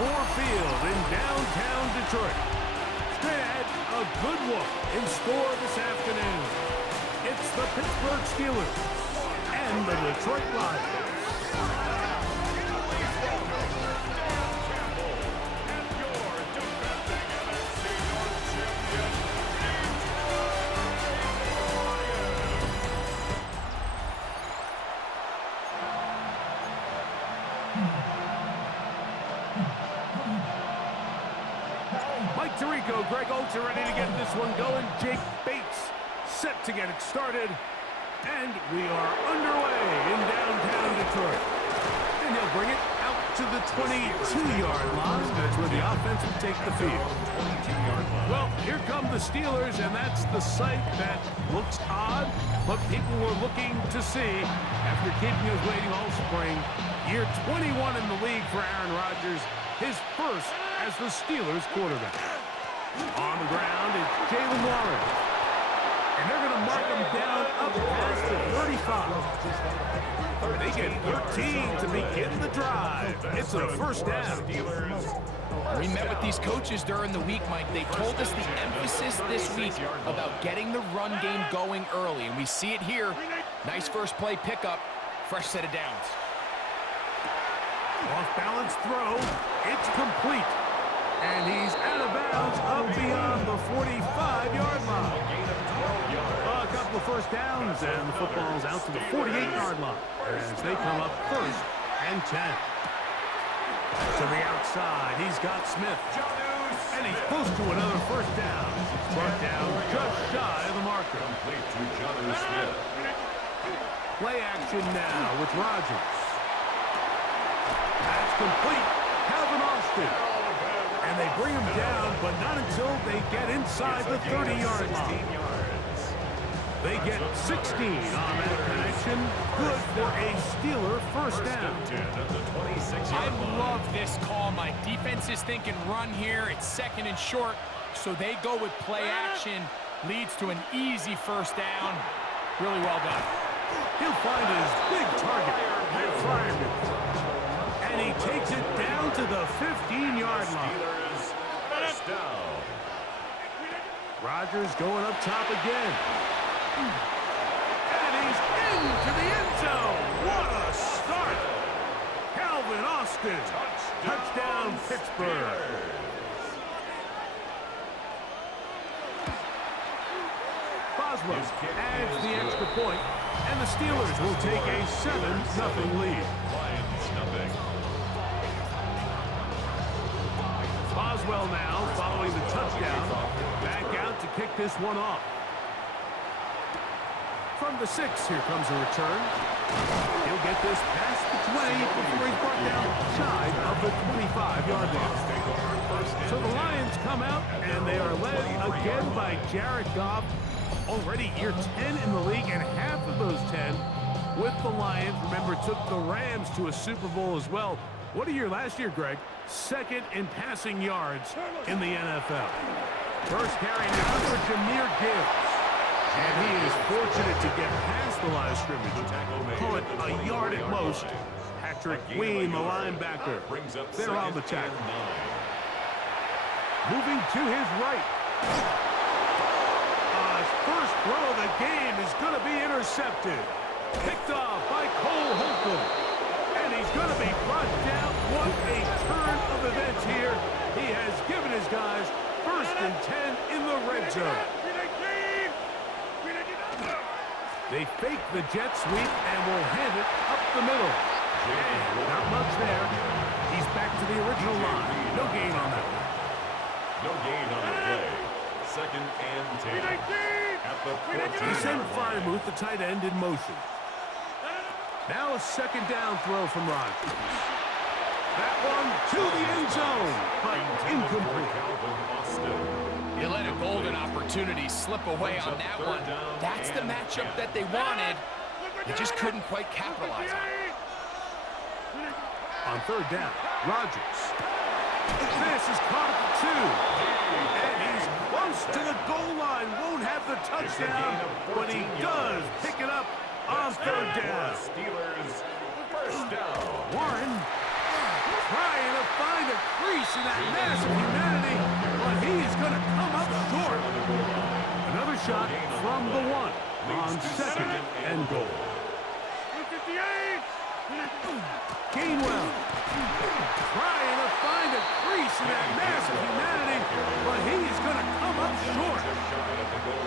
Ford Field in downtown Detroit. Straight ahead, a good look in store this afternoon. It's the Pittsburgh Steelers and the Detroit Lions. Mike Tirico, Greg Oates are ready to get this one going. Jake Bates set to get it started. And we are underway in downtown Detroit. And he'll bring it out to the 22-yard line. That's where the offense will take the field. Well, here come the Steelers, and that's the sight that looks odd, but people were looking to see after keeping us waiting all spring. Year 21 in the league for Aaron Rodgers, his first as the Steelers quarterback. On the ground is Jalen Warren. And they're going to mark him down up past the 35. They get 13 to begin the drive. It's a first down. We met with these coaches during the week, Mike. They told us the emphasis this week about getting the run game going early, and we see it here. Nice first play pickup, fresh set of downs. Off-balance throw. It's complete. And he's out of bounds up beyond the 45-yard line. A couple of first downs, and the football's out to the 48-yard line as they come up first and 10. To the outside, he's got Smith. And he's close to another first down. He's brought down just shy of the marker. Play action now with Rodgers. That's complete. Calvin Austin. And they bring him down, but not until they get inside the 30-yard line. They get 16 on that connection. Good for a Steeler first down. I love this call, Mike. Defense is thinking run here. It's second and short, so they go with play action. Leads to an easy first down. Really well done. He'll find his big target, Matt Fryerman. And he takes it down to the 15-yard line. Rodgers going up top again. And he's into the end zone. What a start. Calvin Austin. Touchdown, Pittsburgh. Boswell adds the extra point, and the Steelers will take a 7-0 lead. Boswell now, following the touchdown, back out to kick this one off. From the 6, here comes a return. He'll get this past the 20 before he's brought down shy of the 25-yard line. So the Lions come out, and they are led again by Jared Goff. Already year 10 in the league, and half of those 10 with the Lions. Remember, took the Rams to a Super Bowl as well. What a year last year, Greg. Second in passing yards in the NFL. First carry now for Jahmyr Gibbs. And he is fortunate to get past the line of scrimmage. Call it a yard at most. Patrick Queen, the linebacker. They're on the tackle. Moving to his right. First throw of the game is going to be intercepted. Picked off by Cole Holcomb. And he's going to be brought down. What a turn of events here. He has given his guys first and 10 in the red zone. They fake the jet sweep and will hand it up the middle. And not much there. He's back to the original line. No gain on that one. No gain on the play. Second and 10. At the 14. They send Freiermuth, the tight end, in motion. Now a second down throw from Rodgers. That one to the end zone, but incomplete. You let a golden opportunity slip away on that one. That's the matchup that they wanted. They just couldn't quite capitalize on it. On third down, Rodgers. This is caught at the 2. And he's close to the goal line. Won't have the touchdown, but he does pick it up on third down. Steelers first down. Warren trying to find a crease in that mass of humanity, but he's going to come up short. Another shot from the 1 on 2nd and goal. Gainwell trying to find a crease in that mass of humanity, but he's going to come up short.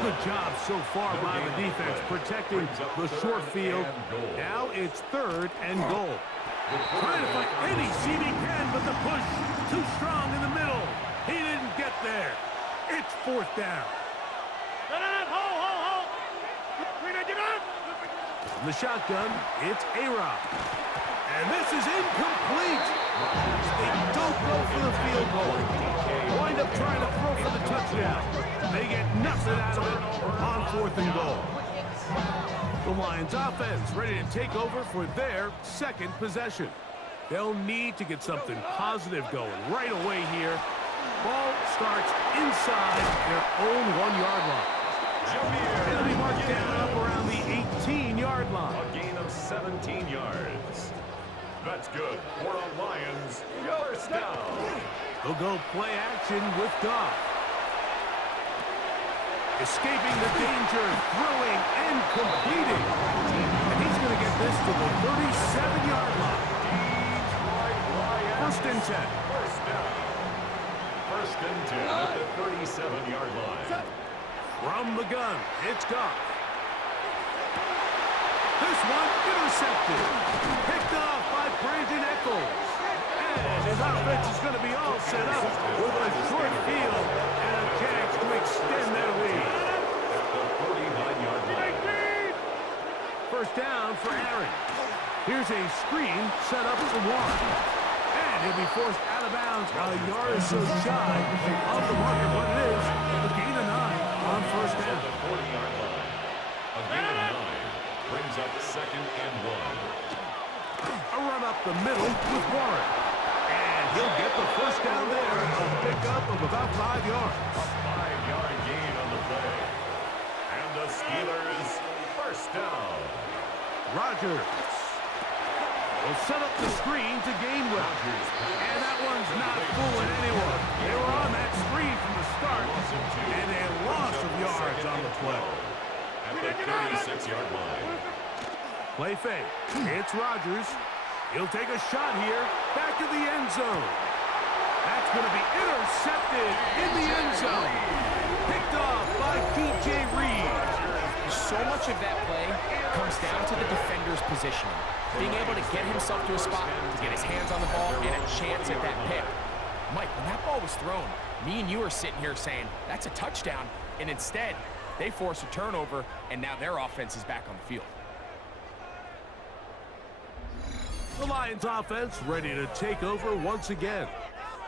Good job so far by the defense protecting the short field. Now it's 3rd and goal. Trying to find any seam he can, but the push too strong in the middle. He didn't get there. It's 4th down. From the shotgun, it's A-Rob. And this is incomplete. They don't go for the field goal. Wind up trying to throw for the touchdown. They get nothing out of it on 4th and goal. The Lions offense ready to take over for their 2nd possession. They'll need to get something positive going right away here. Ball starts inside their own 1-yard line. It'll be marked down up around the 18-yard line. A gain of 17 yards. That's good for a Lions first down. They'll go play action with Goff. Escaping the danger, throwing and completing. And he's going to get this to the 37-yard line. 1st and 10. First down. 1st and 10 at the 37-yard line. From the gun, it's Goff. This one intercepted. Picked off by Brandon Echols. And his offense is going to be all set up with a short field and a chance to extend their lead. The 49-yard line. 1st down for Aaron. Here's a screen set up for 1. And he'll be forced out of bounds a yard or so shy of the marker, but it is a gain of 9 on 1st down. The 40-yard line. A gain of 9 brings up 2nd and 1. A run up the middle with Warren. And he'll get the 1st down there. A pickup of about 5 yards. A 5-yard gain on the play. And the Steelers first down. Rogers will set up the screen to Gainwell. And that one's not fooling anyone. They were on that screen from the start. And a loss of yards on the play. At the 36-yard line. Play fake. It's Rogers. He'll take a shot here. Back to the end zone. That's going to be intercepted in the end zone. Picked off by DJ Reed. So much of that play comes down to the defender's positioning. Being able to get himself to a spot, to get his hands on the ball, and a chance at that pick. Mike, when that ball was thrown, me and you are sitting here saying, that's a touchdown. And instead, they force a turnover, and now their offense is back on the field. The Lions offense ready to take over once again.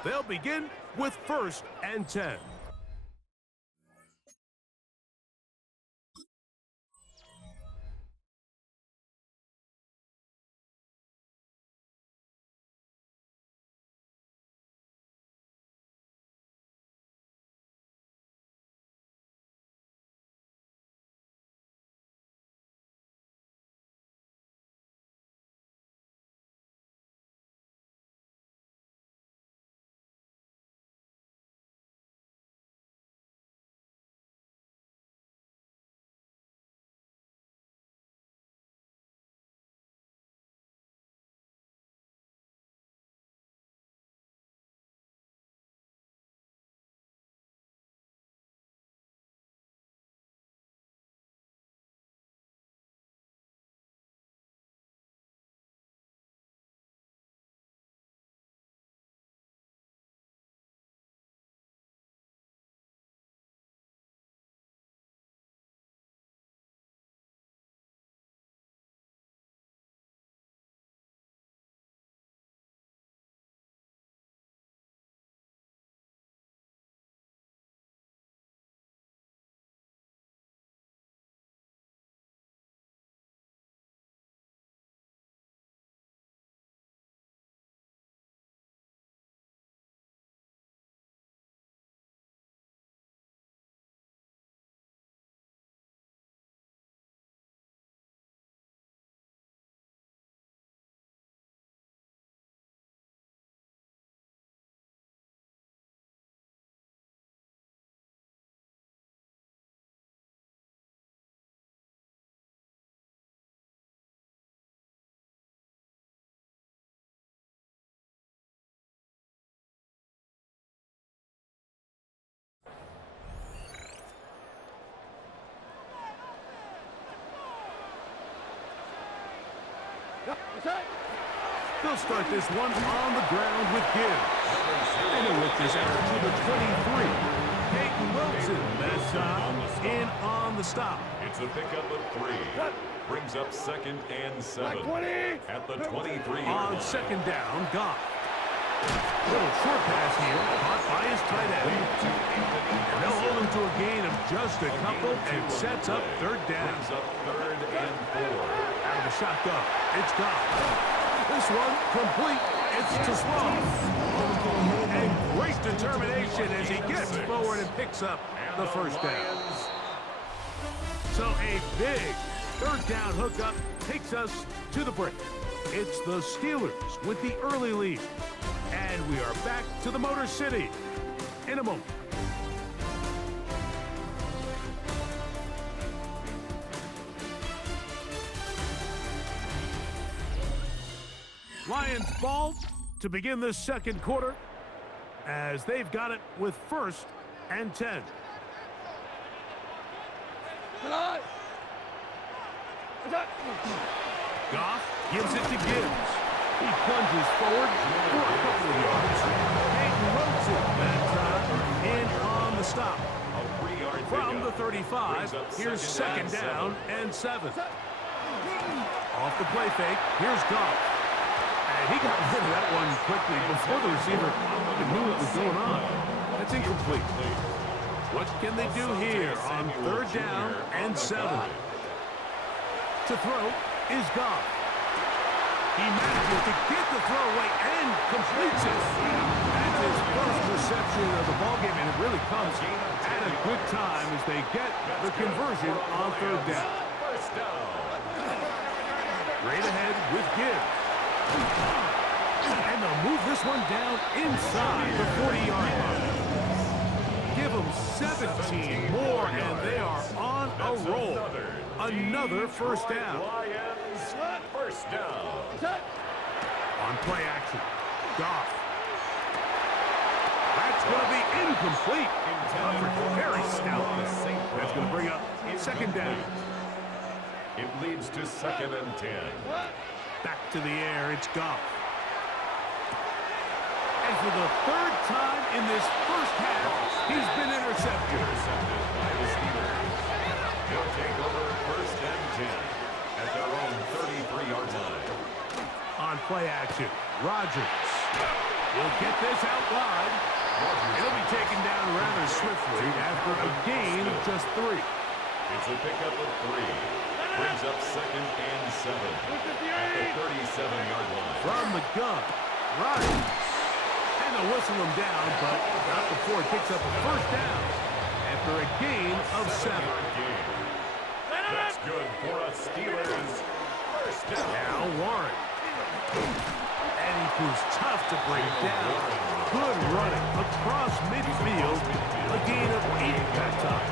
They'll begin with 1st and 10. They'll start this one on the ground with Gibbs. And he'll look this out to the 23. Peyton Wilson, that time, in on the stop. It's a pickup of 3. Brings up 2nd and 7. At the 23. On second down, Goff. Little short pass here, caught by his tight end. And they'll hold him to a gain of just a couple and sets up third down. Brings up 3rd and 4. Out of the shotgun, it's Goff. This one complete. It's to Sloan. And great determination as he gets forward and picks up the first down. So a big third down hookup takes us to the break. It's the Steelers with the early lead. And we are back to the Motor City in a moment. Lions ball to begin this second quarter as they've got it with 1st and 10. Goff gives it to Gibbs. He plunges forward for a couple of yards. Peyton Wilson that time in on the stop. From the 35, here's 2nd down and 7. Off the play fake, here's Goff. And he got rid of that one quickly before the receiver even knew what was going on. That's incomplete. What can they do here on 3rd down and 7? To throw is Goff. He manages to get the throw away and completes it. That's his first reception of the ballgame, and it really comes at a good time as they get the conversion on 3rd down. Straight ahead with Gibbs. And they'll move this one down inside the 40-yard line. Give them 17 more, and they are on a roll. Another first down. First down. On play action, Goff. That's going to be incomplete. Coverage very stout. That's going to bring up 2nd down. It leads to 2nd and 10. Back to the air, it's Goff. And for the 3rd time in this first half, he's been intercepted. Intercepted by the Steelers. They'll take over 1st and 10 at their own 33-yard line. On play action, Rodgers will get this out wide. It'll be taken down rather swiftly after a gain of just 3. It's a pickup of 3. Brings up 2nd and 7 at the 37-yard line. From the gun, Rodgers. And they'll whistle him down, but not before it picks up a first down after a gain of 7. That's good for a Steelers first down. Now Warren. And he proves tough to bring down. Good running across midfield. A gain of 8 that time.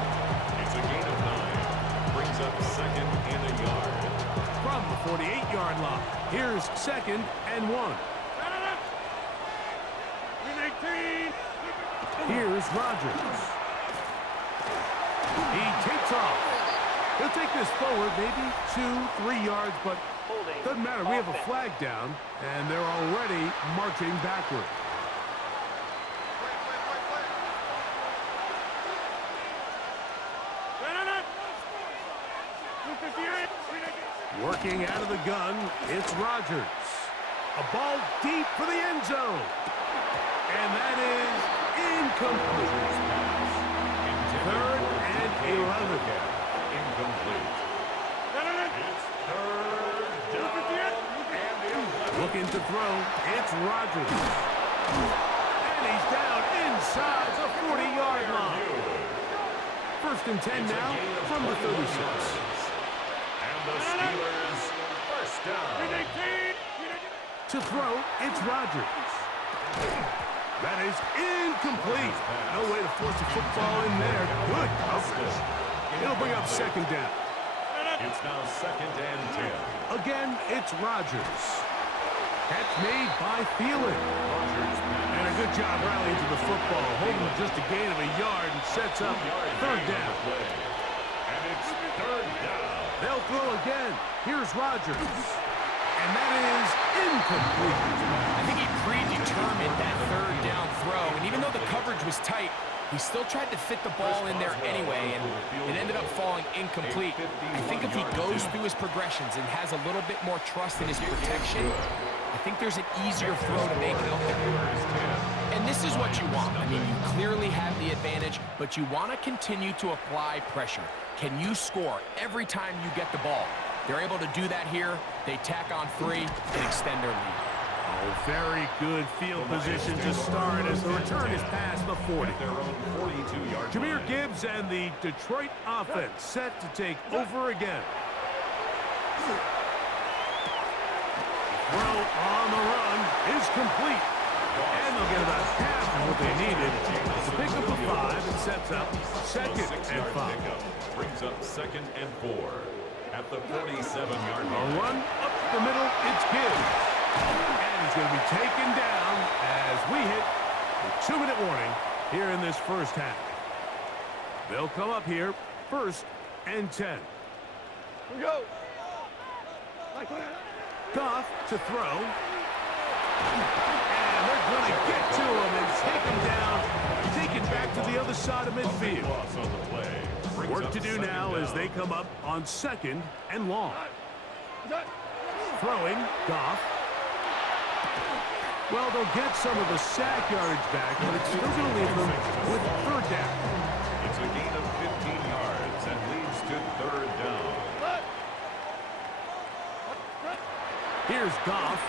It's a gain of 9. Brings up 2nd and a yard. From the 48-yard line, here's 2nd and 1. Here's Rodgers. He takes off. He'll take this forward maybe 2-3 yards, but doesn't matter. We have a flag down, and they're already marching backward. Working out of the gun, it's Rodgers. A ball deep for the end zone. And that is incomplete. 3rd and 11. Incomplete. It's 3rd down and 11. Looking to throw, it's Rodgers. And he's down inside the 40-yard line. 1st and 10 now from the 36. And the Steelers first down. To throw, it's Rodgers. That is incomplete. No way to force a football in there. Good coverage. It'll bring up 2nd down. It's now 2nd and 10. Again, it's Rodgers. Catch made by Thielen. And a good job rallying to the football, holding just a gain of a yard and sets up 3rd down. And it's 3rd down. They'll throw again. Here's Rodgers. And that is incomplete. I think he predetermined that third down throw, and even though the coverage was tight, he still tried to fit the ball in there anyway, and it ended up falling incomplete. I think if he goes through his progressions and has a little bit more trust in his protection, I think there's an easier throw to make out there. And this is what you want. I mean, you clearly have the advantage, but you want to continue to apply pressure. Can you score every time you get the ball? They're able to do that here. They tack on 3 and extend their lead. Oh, very good field position to start as the return is past the 40. Jahmyr Gibbs and the Detroit offense set to take over again. Throw on the run is complete. And they'll get about half of what they needed to pick up a 5 and sets up 2nd and 5. Brings up 2nd and 4 at the 47-yard line. A run up the middle, it's Gibbs. And he's going to be taken down as we hit the 2-minute warning here in this first half. They'll come up here 1st and 10. Here we go. Goff to throw. And they're going to get to him and take him down, taken back to the other side of midfield. Work to do now as they come up on 2nd and long. Throwing, Goff. Well, they'll get some of the sack yardage back, but it's still going to leave them with 3rd down. It's a gain of 15 yards and leads to 3rd down. Here's Goff.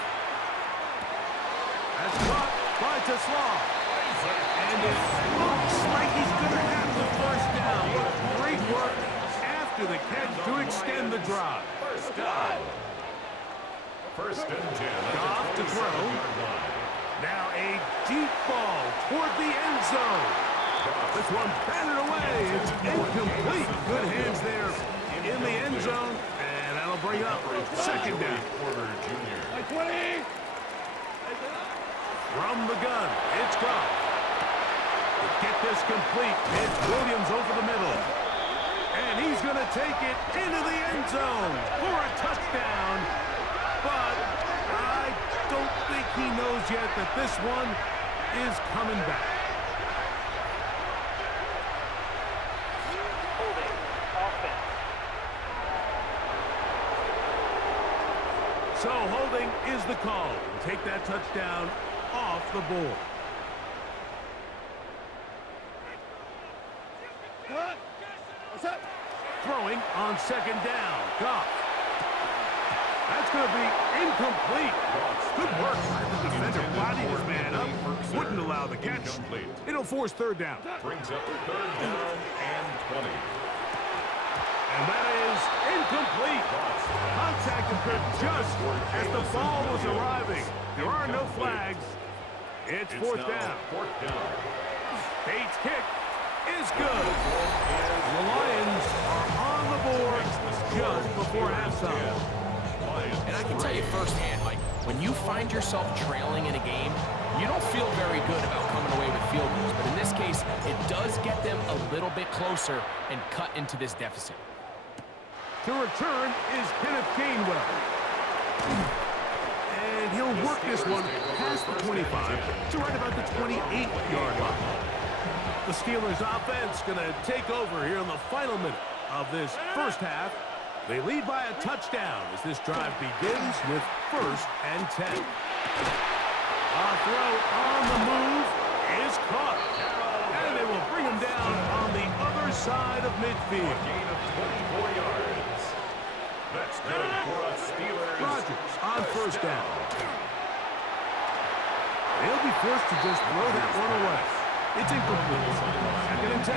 That's caught by Tesla. And it looks like he's going to have the 1st down. What great work after the catch to extend the drive. 1st down. 1st and 10. Goff to throw. Now a deep ball toward the end zone. This one batted away. It's incomplete. Good hands there in the end zone. And that'll bring up 2nd down. From the gun, it's Goff. To get this complete, it's Williams over the middle. And he's going to take it into the end zone for a touchdown. But I don't think he knows yet that this one is coming back. So holding is the call. Take that touchdown off the board. Throwing on 2nd down. Goff. That's going to be incomplete. Good work. The defender bodied his man up. Wouldn't allow the catch. It'll force 3rd down. Brings up 3rd down and 20. And that is incomplete. Contact occurred just as the ball was arriving. There are no flags. It's 4th down. 4th down. Bates' kick is good. The Lions are on the board just before halftime. And I can tell you firsthand, Mike, when you find yourself trailing in a game, you don't feel very good about coming away with field goals. But in this case, it does get them a little bit closer and cut into this deficit. To return is Kenneth Gainwell. And he'll work this one past the 25 to right about the 28-yard line. The Steelers offense going to take over here in the final minute of this first half. They lead by a touchdown as this drive begins with 1st and 10. A throw on the move is caught. And they will bring him down on the other side of midfield. A gain of 24 yards. That's good for us Steelers. Rodgers on 1st down. They'll be forced to just throw that one away. It's incomplete. 2nd and 10.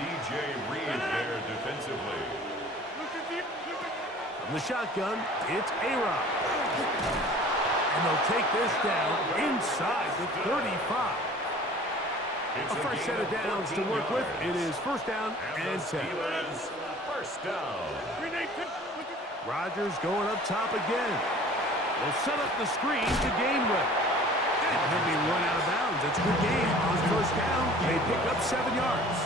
DJ Reed there defensively. From the shotgun, it's A-Rod. And they'll take this down inside the 35. A fresh set of downs to work with. It is 1st down and 10. 1st down. Rodgers going up top again. They'll set up the screen to Gainwell. And he'll be run out of bounds. It's a good game on 1st down. They pick up 7 yards.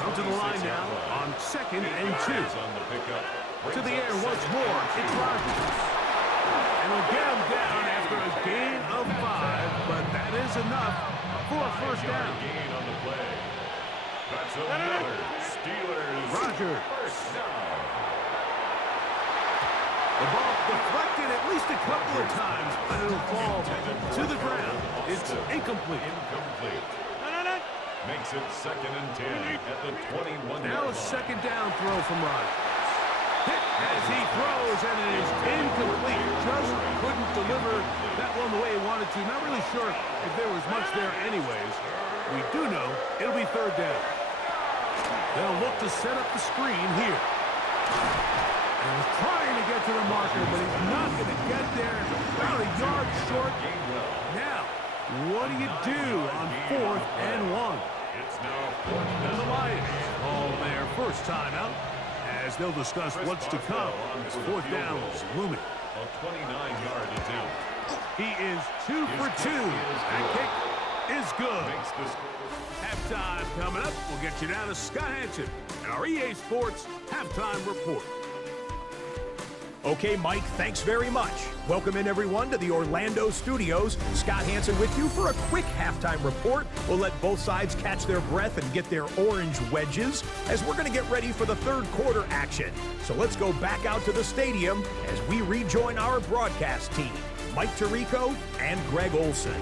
Come to the line now on 2nd and 2. On the pickup To the air once more. It's Rodgers. And we'll get him down after a gain of 5, but that is enough for a first down. Gain on the play. That's another Steelers Rodgers. first down. The ball deflected at least a couple of times, but it'll fall to the ground. It's incomplete. Incomplete. Makes it 2nd and 10 at the 21. Now a second down throw from Rodgers. Hit as he throws, and it is incomplete. Just couldn't deliver that one the way he wanted to. Not really sure if there was much there anyways. We do know it'll be 3rd down. They'll look to set up the screen here. And he's trying to get to the marker, but he's not going to get there. About a yard short. Now, what do you do on 4th and 1? It's now 4th And down. the Lions call their first timeout as they'll discuss what's to come as 4th down is looming. A 29-yard attempt. He is 2 for 2. That kick is good. Makes the score. Halftime coming up. We'll get you down to Scott Hansen and our EA Sports Halftime Report. Okay, Mike, thanks very much. Welcome in, everyone, to the Orlando studios. Scott Hansen with you for a quick halftime report. We'll let both sides catch their breath and get their orange wedges as we're going to get ready for the 3rd quarter action. So let's go back out to the stadium as we rejoin our broadcast team, Mike Tirico and Greg Olson.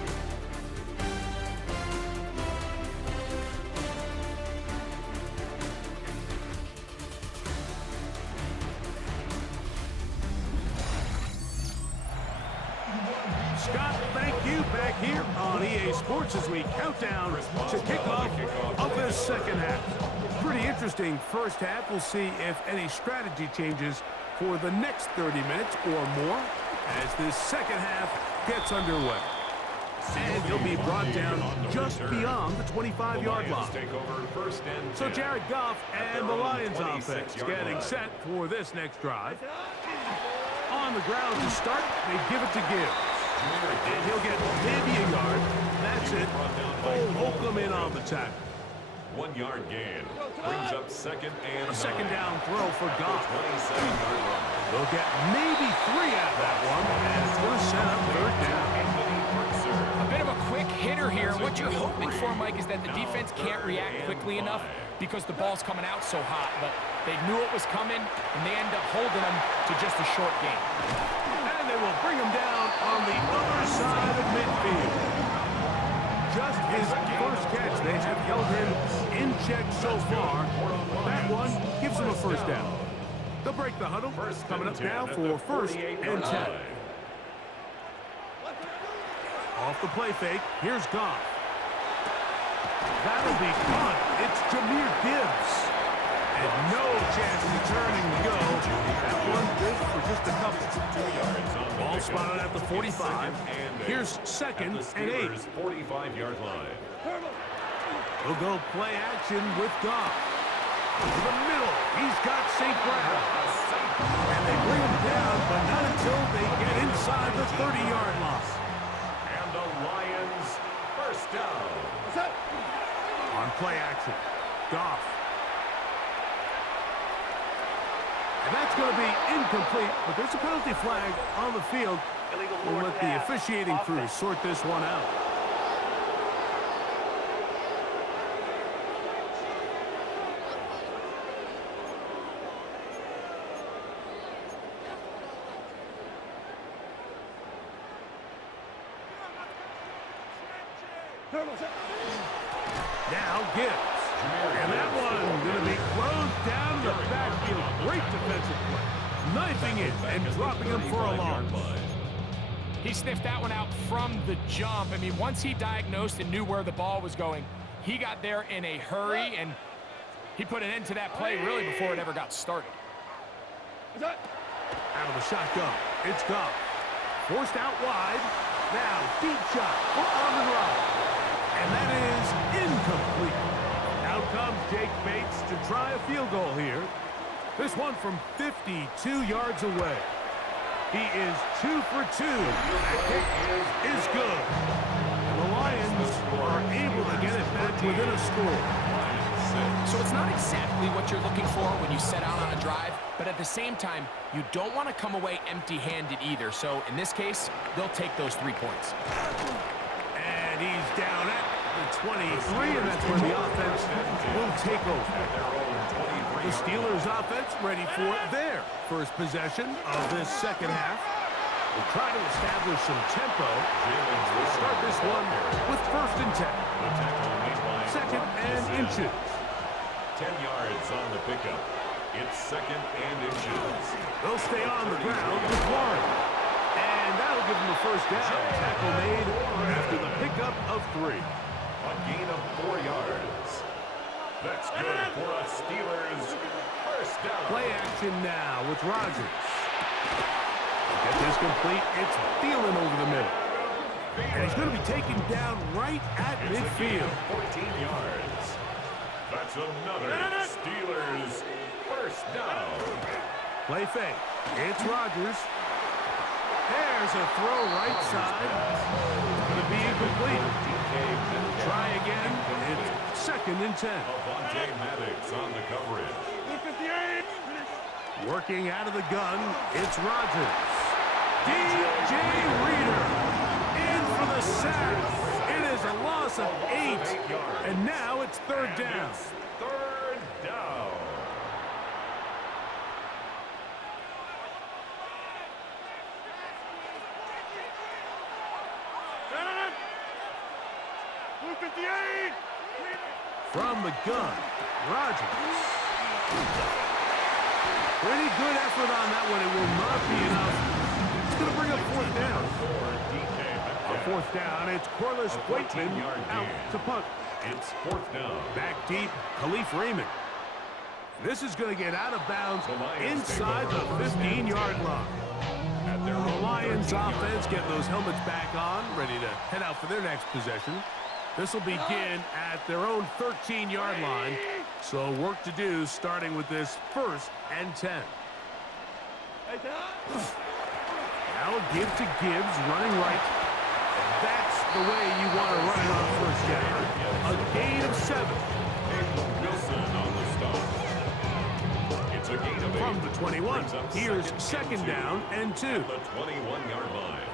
Scott, thank you back here on EA Sports as we count down to kickoff of this second half. Pretty interesting first half. We'll see if any strategy changes for the next 30 minutes or more as this second half gets underway. And he'll be brought down just beyond the 25-yard line. Take over 1st and 10. So Jared Goff and the Lions offense getting set for this next drive. On the ground to start, they give it to Gibbs. And he'll get maybe a yard. That's it. Cole Holcomb in on the tackle. 1-yard gain. Brings up 2nd and 9. A second down throw for Goff. 27-yard run. They'll get maybe 3 out of that one, and it's going to set up 3rd down. A bit of a quick hitter here. What you're hoping for, Mike, is that the defense can't react quickly enough because the ball's coming out so hot. But they knew it was coming, and they end up holding them to just a short gain. And they will bring him down on the other side of midfield. Just his first catch. They have held him in check so far. That one gives him a first down. They'll break the huddle. Coming up now for 1st and 10. Off the play fake. Here's Goff. That'll be caught. It's Jahmyr Gibbs. And no chance to turn and go. That one good for just a couple. 2 yards on the Ball pickup. spotted at the 45. Here's At 2nd the and 8. Steelers' 45-yard line. They'll go play action with Goff. To the middle. He's got St. Brown. And they bring him down, but not until they get inside the 30-yard line. And the Lions first down. On play action, Goff. And that's going to be incomplete, but there's a penalty flag on the field. We'll let the officiating crew sort this one out. Now Gibbs. And that one going to be closed down in the backfield. Great defensive play. Knifing it and dropping him for a loss. He sniffed that one out from the jump. I mean, once he diagnosed and knew where the ball was going, he got there in a hurry, and he put an end to that play really before it ever got started. Out of the shotgun. It's Goff. Forced out wide. Now, deep shot for Amon-Ra. And that is incomplete. Out comes Jake Bates to try a field goal here. This one from 52 yards away. He is 2 for 2. That kick is good. And the Lions are able to get it back within a score. So it's not exactly what you're looking for when you set out on a drive, but at the same time, you don't want to come away empty-handed either. So in this case, they'll take those 3 points. And he's down at the 23, and that's where the offense will take over. The Steelers offense ready for their first possession of this second half. We'll try to establish some tempo. We'll start this one with 1st and 10. 2nd and inches. 10 yards on the pickup. It's 2nd and inches. They'll stay on the ground with 1. And that'll give them a first down. Tackle made after the pickup of 3. A gain of 4 yards. That's good for a Steelers first down. Play action now with Rodgers. Get this complete. It's Thielen over the middle. And he's going to be taken down right at midfield. 14 yards. That's another Steelers first down. Play fake. It's Rodgers. There's a throw right side. Going to be incomplete. Try again. It's 2nd and 10. Avante Maddox on the coverage. Working out of the gun. It's Rodgers. DJ Reader in for the sack. It is a loss of 8. And now it's 3rd down. 3rd down. From the gun, Rodgers. Pretty good effort on that one. It will not be enough. It's going to bring up 4th down. A 4th down. It's Corliss Waitman out to punt. It's 4th down. Back deep, Khalif Raymond. This is going to get out of bounds inside the 15-yard line. The Lions offense getting those helmets back on, ready to head out for their next possession. This will begin at their own 13-yard line. So work to do starting with this 1st and 10. Now a give to Gibbs running right. And that's the way you want to run it on 1st down. A gain of 7. Wilson on the stop. It's a gain of 8. From the 21. Here's 2nd down and 2. The 21-yard line.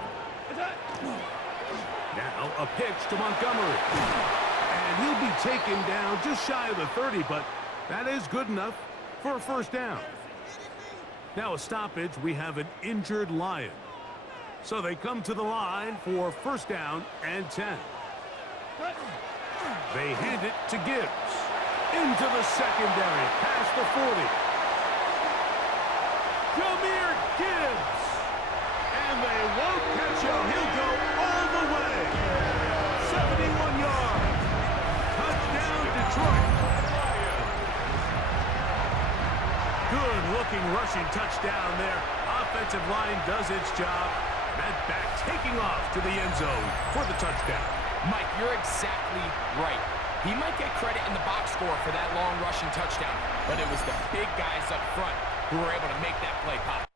Now a pitch to Montgomery. And he'll be taken down just shy of the 30, but that is good enough for a 1st down. Now a stoppage. We have an injured Lion. So they come to the line for 1st down and 10. They hand it to Gibbs. Into the secondary, past the 40. Jahmyr Gibbs. And they won't catch him. He'll go all the way. 71 yards. Touchdown, Detroit. Good-looking rushing touchdown there. Offensive line does its job. That back taking off to the end zone for the touchdown. Mike, you're exactly right. He might get credit in the box score for that long rushing touchdown, but it was the big guys up front who were able to make that play pop.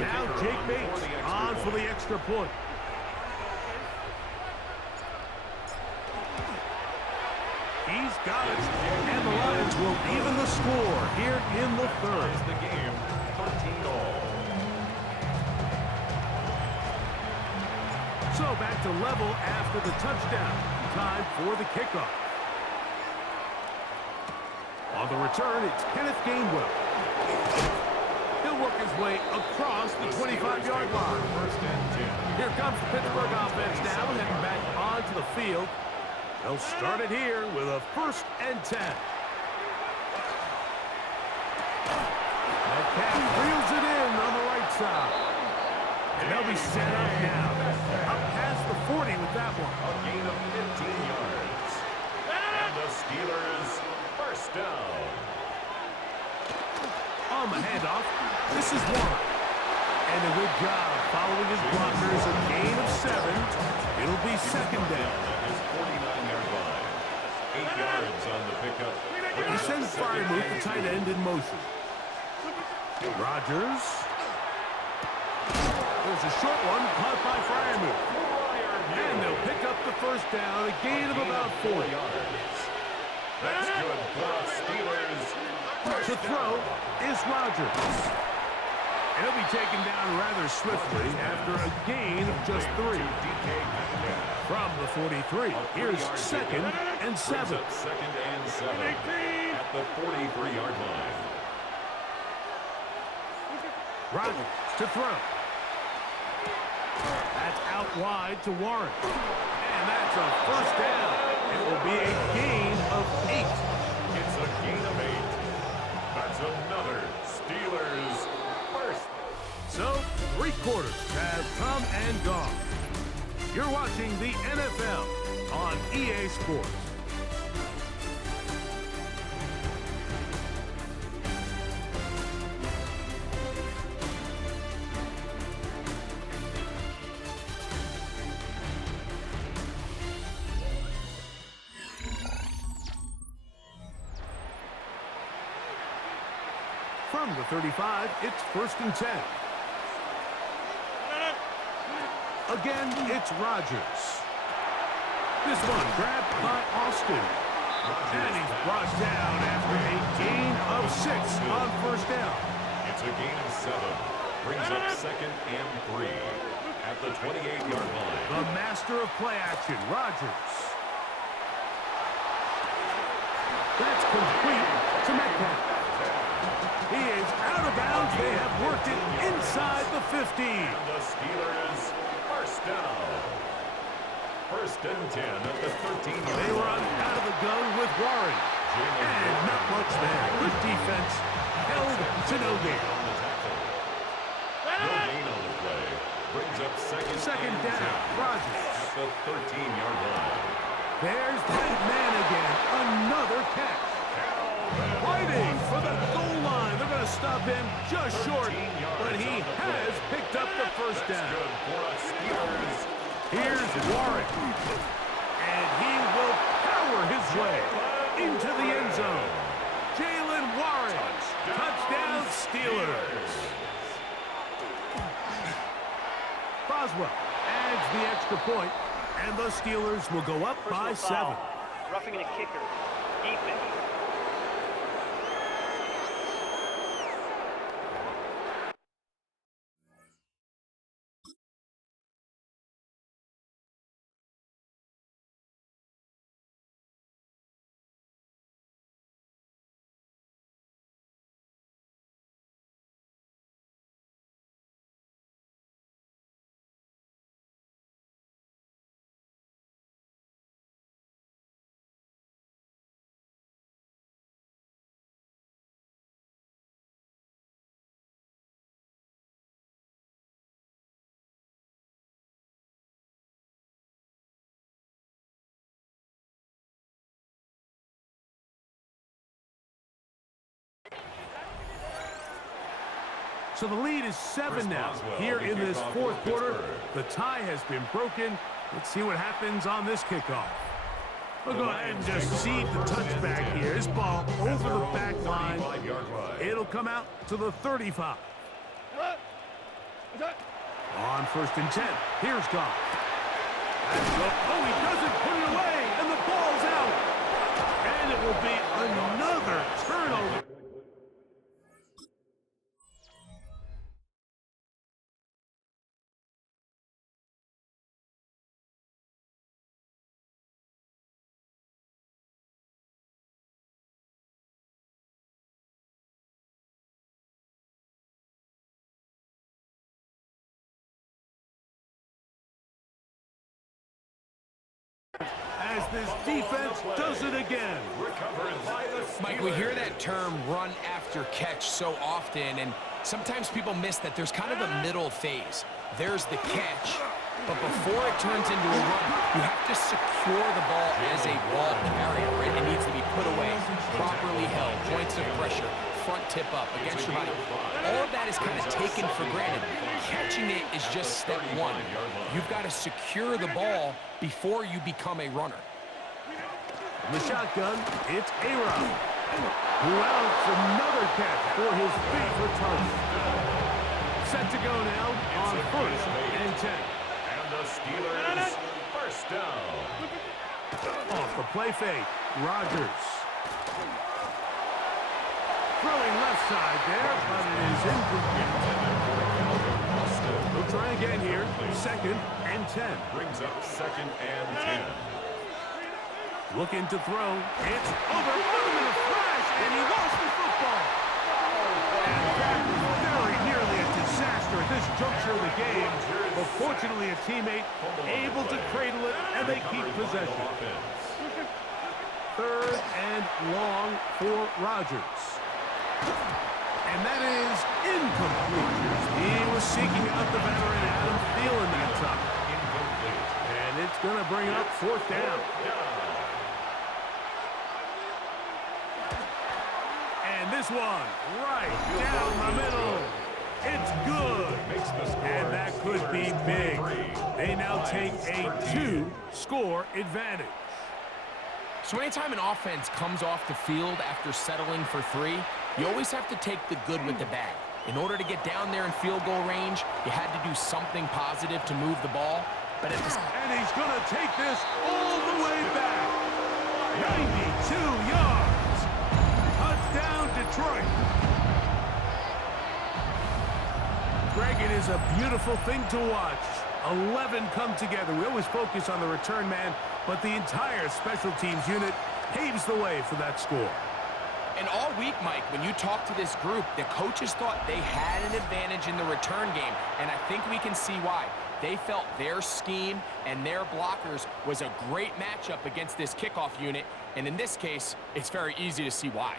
Now Jake Bates on for the extra point. He's got it. And the Lions will even the score here in the third. The game, 13-all. So back to level after the touchdown. Time for the kickoff. On the return, it's Kenneth Gainwell. He'll work his way across the 25-yard line. Here comes the Pittsburgh offense now, heading back onto the field. They'll start it here with a 1st and 10. Metcalf reels it in on the right side. And they'll be set up now. Up past the 40 with that one. A gain of 15 yards. And the Steelers, 1st down. On the handoff, this is Warren. And a good job following his blockers, a gain of 7. It'll be 2nd down. His 49-yard line. 8 yards on the pickup. He sends Freiermuth, the tight end, in motion. Rodgers. There's a short one caught by Freiermuth. And they'll pick up the 1st down, a gain of about 4 yards. That's good for the Steelers. To throw is Rodgers. He'll be taken down rather swiftly after a gain of just 3. From the 43, here's 2nd and 7. 2nd and 7 at the 43-yard line. Rodgers to throw. That's out wide to Warren. And that's a 1st down. It will be a gain of 8. It's a gain of 8. That's another Steelers 1st. So, 3 quarters have come and gone. You're watching the NFL on EA Sports. From the 35, it's 1st and 10. Again, it's Rodgers. This one grabbed by Austin. And he's brought down after a gain of 6 on 1st down. It's a gain of 7. Brings up 2nd and 3 at the 28-yard line. The master of play action, Rodgers. That's complete to Metcalf. He is out of bounds. They have worked it inside the 15. And the Steelers, 1st down. 1st and 10 at the 13-yard line. They run out of the gun with Warren. And not much there. Good defense. Held to no gain. No gain on the play. Brings up 2nd down. Rodgers. at the 13-yard line. There's that man again. Another catch. Fighting for the goal line. They're going to stop him just short, but he has picked up the 1st down. Good for us Steelers. Here's Warren. And he will power his way into the end zone. Jalen Warren. Touchdown Steelers. Boswell adds the extra point, and the Steelers will go up by 7. Roughing a kicker. Defense. So the lead is 7 now. Here in this 4th quarter, the tie has been broken. Let's see what happens on this kickoff. We'll go ahead and just cede the touchback here. This ball over the back line. It'll come out to the 35. On 1st and 10, here's Goff. Oh, he doesn't put it away, and the ball's out. And it will be another turnover. As this defense does it again. Mike, we hear that term run after catch so often, and sometimes people miss that there's kind of a middle phase. There's the catch, but before it turns into a run, you have to secure the ball as a ball carrier, right? It needs to be put away, properly held, points of pressure, front tip up against your body. All of that is kind of taken for granted. Catching it is just step one. You've got to secure the ball before you become a runner. In the shotgun, it's A-Rod, who outs another catch for his favorite target. Set to go now on 1st and 10. And the Steelers first down. Off the play fake, Rodgers. Throwing left side there, but it is incomplete. We'll try again here. 2nd and 10. Brings up 2nd and 10. Looking to throw. It's over. Put him in a flash, and he lost the football. And that was very nearly a disaster at this juncture of the game. But fortunately, a teammate able to cradle it, and they keep possession. 3rd and long for Rodgers. And that is incomplete. He was seeking out the veteran Adam Thielen that time. Incomplete. And it's going to bring up 4th down. And this one, right down the middle. It's good. And that could be big. They now take a 2-score advantage. So anytime an offense comes off the field after settling for 3, you always have to take the good with the bad. In order to get down there in field goal range, you had to do something positive to move the ball. But at this... And he's going to take this all the way back. 92 yards. Touchdown, Detroit. Greg, it is a beautiful thing to watch. 11 come together. We always focus on the return man, but the entire special teams unit paves the way for that score. And all week, Mike, when you talk to this group, the coaches thought they had an advantage in the return game, and I think we can see why. They felt their scheme and their blockers was a great matchup against this kickoff unit, and in this case, it's very easy to see why.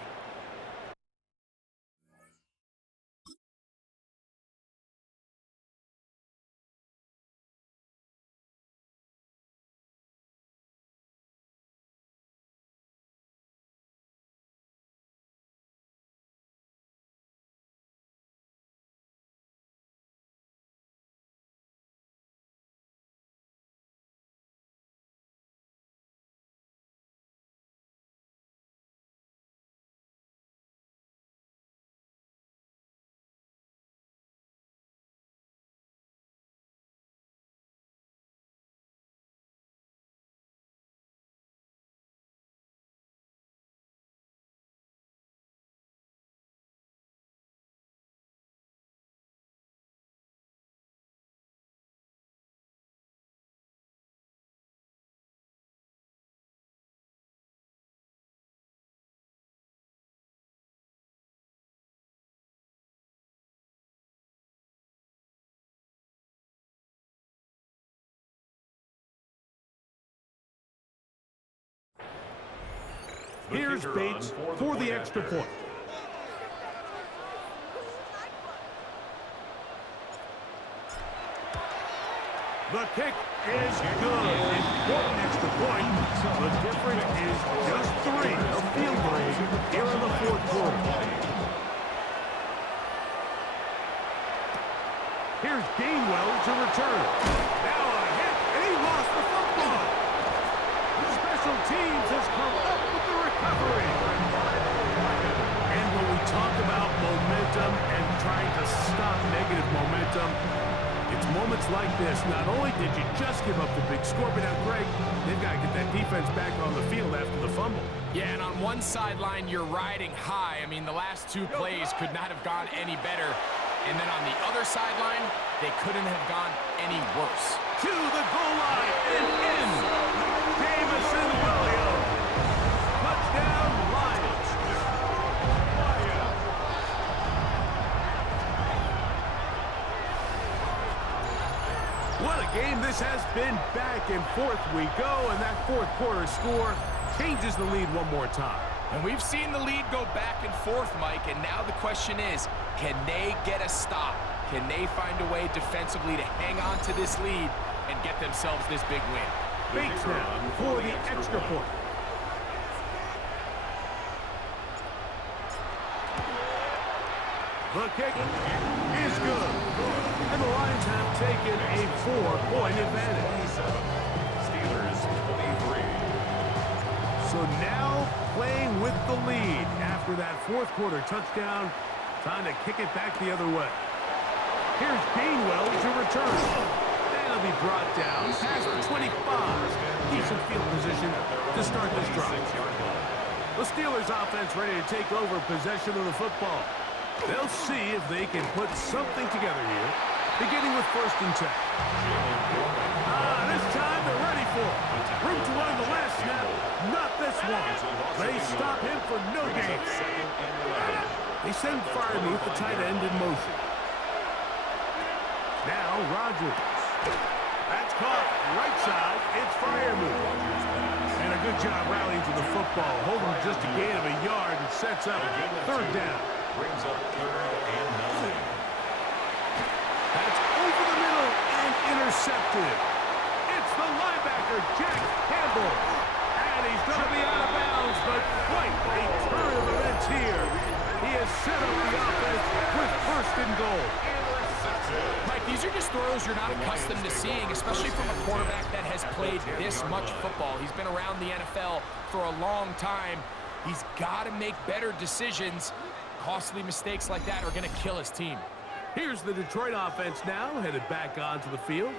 Here's Bates for the extra point. The kick is good. Important extra point. The difference is just 3 of field goals here in the 4th quarter. Here's Gainwell to return. Now a hit, and he lost the football. Special teams has come up with the recovery. And when we talk about momentum and trying to stop negative momentum, moments like this, not only did you just give up the big score, but now, Greg, they've got to get that defense back on the field after the fumble. Yeah, and on one sideline, you're riding high. I mean, the last two plays could not have gone any better. And then on the other sideline, they couldn't have gone any worse. To the goal line and in. Jamison Williams. Touchdown, Lions. What a game this has been. Back and forth we go, and that fourth quarter score changes the lead one more time. And we've seen the lead go back and forth, Mike, and now the question is, can they get a stop? Can they find a way defensively to hang on to this lead and get themselves this big win? Bates now for the extra point. The kick is good. And the Lions have taken a 4-point advantage. Steelers 23. So now playing with the lead after that fourth quarter touchdown. Time to kick it back the other way. Here's Gainwell to return. That'll be brought down past the 25. Decent field position to start this drive. The Steelers offense ready to take over possession of the football. They'll see if they can put something together here, beginning with 1st and 10. This time they're ready for it. Room to run the last snap, not this one. They stop him for no gain. They send Freiermuth, the tight end, in motion. Now Rodgers. That's caught right side. It's Freiermuth. And a good job rallying to the football. Holding just a gain of a yard and sets up 3rd down. Brings up 3rd and 9. That's over the middle and intercepted. It's the linebacker, Jack Campbell. And he's going to be out of bounds, but quite a turn of events here. He has set up the offense with 1st and goal. Mike, these are just throws you're not accustomed to seeing, especially from a quarterback that has played this much football. He's been around the NFL for a long time. He's got to make better decisions. Costly mistakes like that are going to kill his team. Here's the Detroit offense now, headed back onto the field.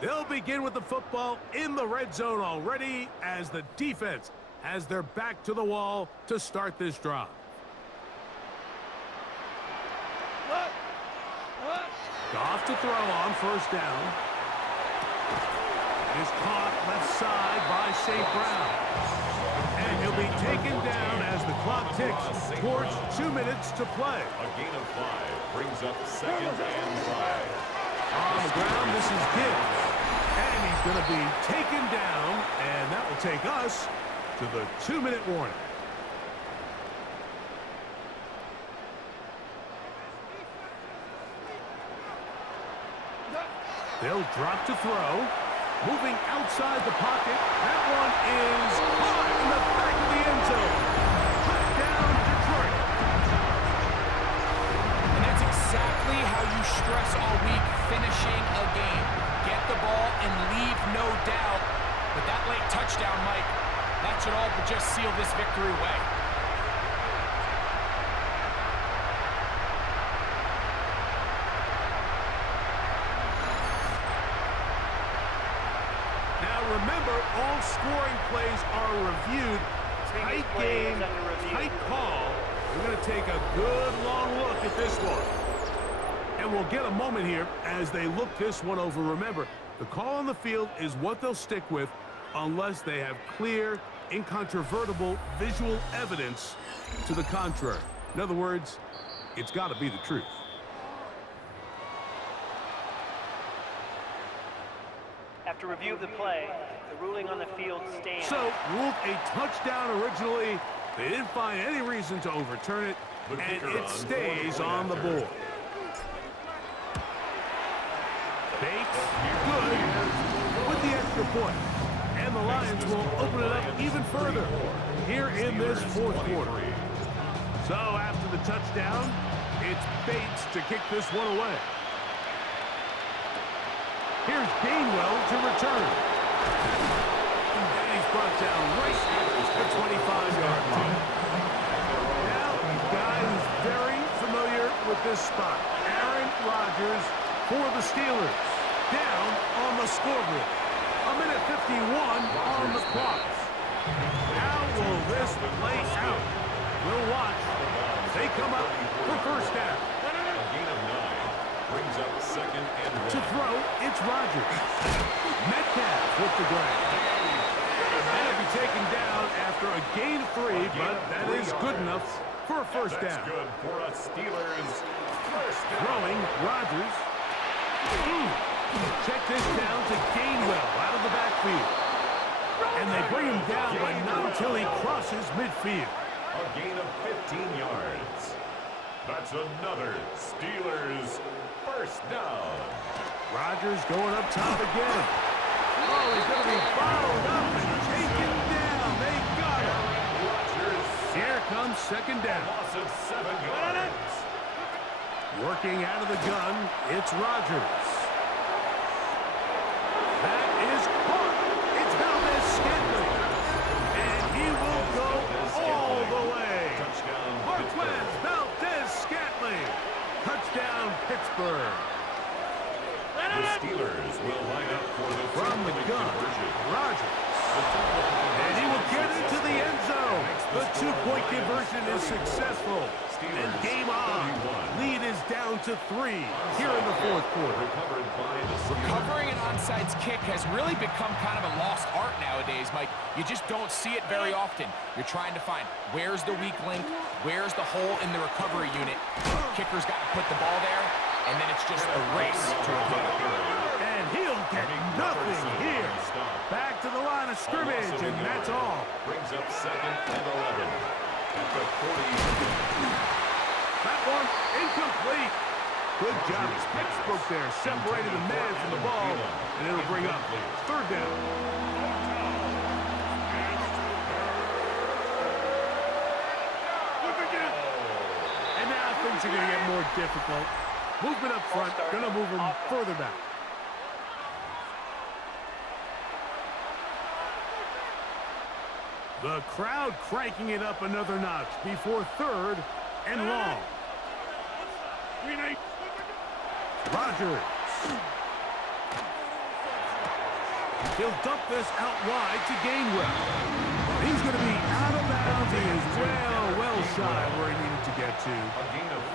They'll begin with the football in the red zone already as the defense has their back to the wall to start this drive. Goff to throw on 1st down. It is caught left side by St. Brown. And he'll be taken down as the clock ticks towards 2 minutes to play. A gain of 5 brings up 2nd and 5. On the ground, this is Gibbs. And he's going to be taken down, and that will take us to the 2-minute warning. They'll drop to throw. Moving outside the pocket. That one is caught in the back of the end zone. Touchdown, Detroit. And that's exactly how you stress all week finishing a game. Get the ball and leave no doubt. But that late touchdown, Mike, that should all but just seal this victory away. Remember, all scoring plays are reviewed. Tight game, tight call. We're going to take a good long look at this one. And we'll get a moment here as they look this one over. Remember, the call on the field is what they'll stick with unless they have clear, incontrovertible visual evidence to the contrary. In other words, it's got to be the truth. After review of the play, the ruling on the field stands. So, ruled a touchdown originally. They didn't find any reason to overturn it, and it stays on the board. Bates, good, with the extra point. And the Lions will open it up even further here in this fourth quarter. So, after the touchdown, it's Bates to kick this one away. Here's Gainwell to return. And he's brought down right at the 25-yard line. Now, a guy who's very familiar with this spot. Aaron Rodgers for the Steelers. down on the scoreboard. 1:51 on the clock. How will this play out? We'll watch. They come up for first down. A gain of 9 brings up second and 1. To throw, it's Rodgers. Metcalf with the grab. And it'll be taken down after a gain of 3, but that is good enough for a first down. That's good for a Steelers first down. Throwing, Rodgers. Check this down to Gainwell out of the backfield. And they bring him down, but not until he crosses midfield. A gain of 15 yards. That's another Steelers first down. Rodgers going up top again. Oh, he's going to be fouled up and taken down. They got him. Rodgers. Here comes second down. Loss of 7 yards. Working out of the gun, it's Rodgers. That is caught. It's Valdez-Scantling. And he will go all the way. Touchdown. Marquez Valdez-Scantling. Touchdown, Pittsburgh. The Steelers will line up for the From the two-point gun, conversion. Rodgers. And he will get into the end zone. The two-point conversion is successful. And game on. Lead is down to 3 here in the fourth quarter. Recovered by the Steelers. Recovering an onside kick has really become kind of a lost art nowadays, Mike. You just don't see it very often. You're trying to find where's the weak link, where's the hole in the recovery unit. Kicker's got to put the ball there, and then it's just a race to recover. And he'll get nothing here. Back to the line of scrimmage, and that's all. Brings up second and 11 at the 40. That one incomplete. Good job. Pittsburgh there separated the man from the ball, and it'll bring up third down. And now things are going to get more difficult. Movement up front, going to move them further back. The crowd cranking it up another notch before third and long. Rodgers. He'll dump this out wide to Gainwell. He's going to be out of bounds. He is well shy where he needed to get to.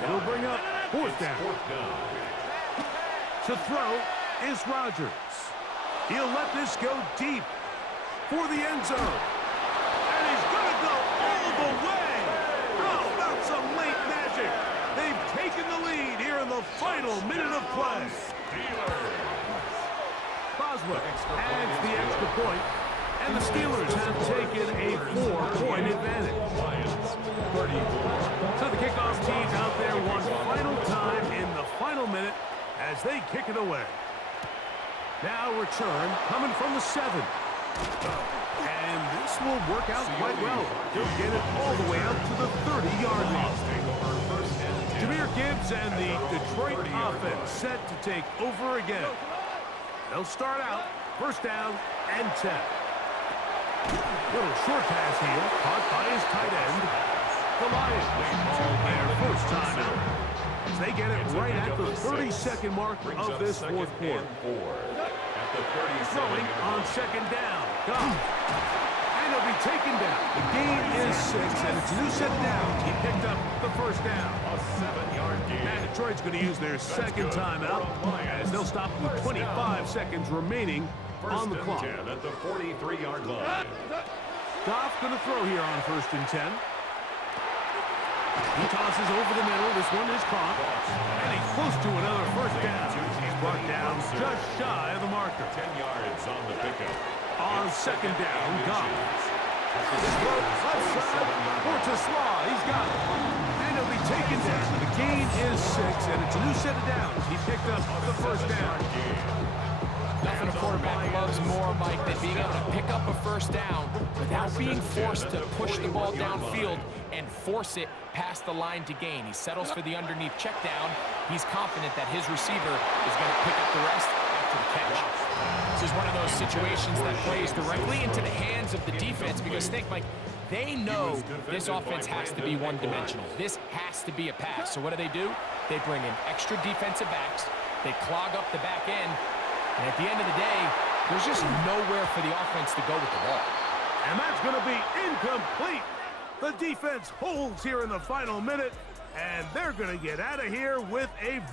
It'll bring up fourth down. To throw is Rodgers. He'll let this go deep for the end zone. And he's going to go all the way. How about some late magic? They've taken the lead here in the final minute of play. Boswell adds the extra point, and the Steelers have taken a 4-point advantage. So the kickoff team out there one final time in the final minute as they kick it away. Now return coming from the 7. And this will work out quite well. They'll get it all the way up to the 30-yard line. Jahmyr Gibbs and the Detroit offense set to take over again. They'll start out first down and 10. Little short pass here, caught by his tight end. The Lions call their first time out. They get it right at the 32nd mark of this fourth quarter. Throwing on second down. Goff. And he'll be taken down. The gain is 6, and it's a new set of downs. He picked up the first down. A 7-yard gain. And Detroit's going to use their second timeout as they'll stop with 25 seconds remaining on the clock. First and 10 at the 43-yard line. Goff going to throw here on first and 10. He tosses over the middle. This one is caught. And he's close to another first down. He's brought down just shy of the marker. 10 yards on the pickup. On second down, Goff. This throw left side for Slaw. He's got it. And he'll be taken down. The gain is 6, and it's a new set of downs. He picked up the first down. Nothing a quarterback loves more, Mike, than being able to pick up a first down without being forced to push the ball downfield and force it past the line to gain. He settles for the underneath check down. He's confident that his receiver is going to pick up the rest after the catch. This is one of those situations that plays directly into the hands of the defense because think, Mike, they know this offense has to be one-dimensional. This has to be a pass. So what do? They bring in extra defensive backs. They clog up the back end. And at the end of the day, there's just nowhere for the offense to go with the ball. And that's going to be incomplete. The defense holds here in the final minute, and they're going to get out of here with a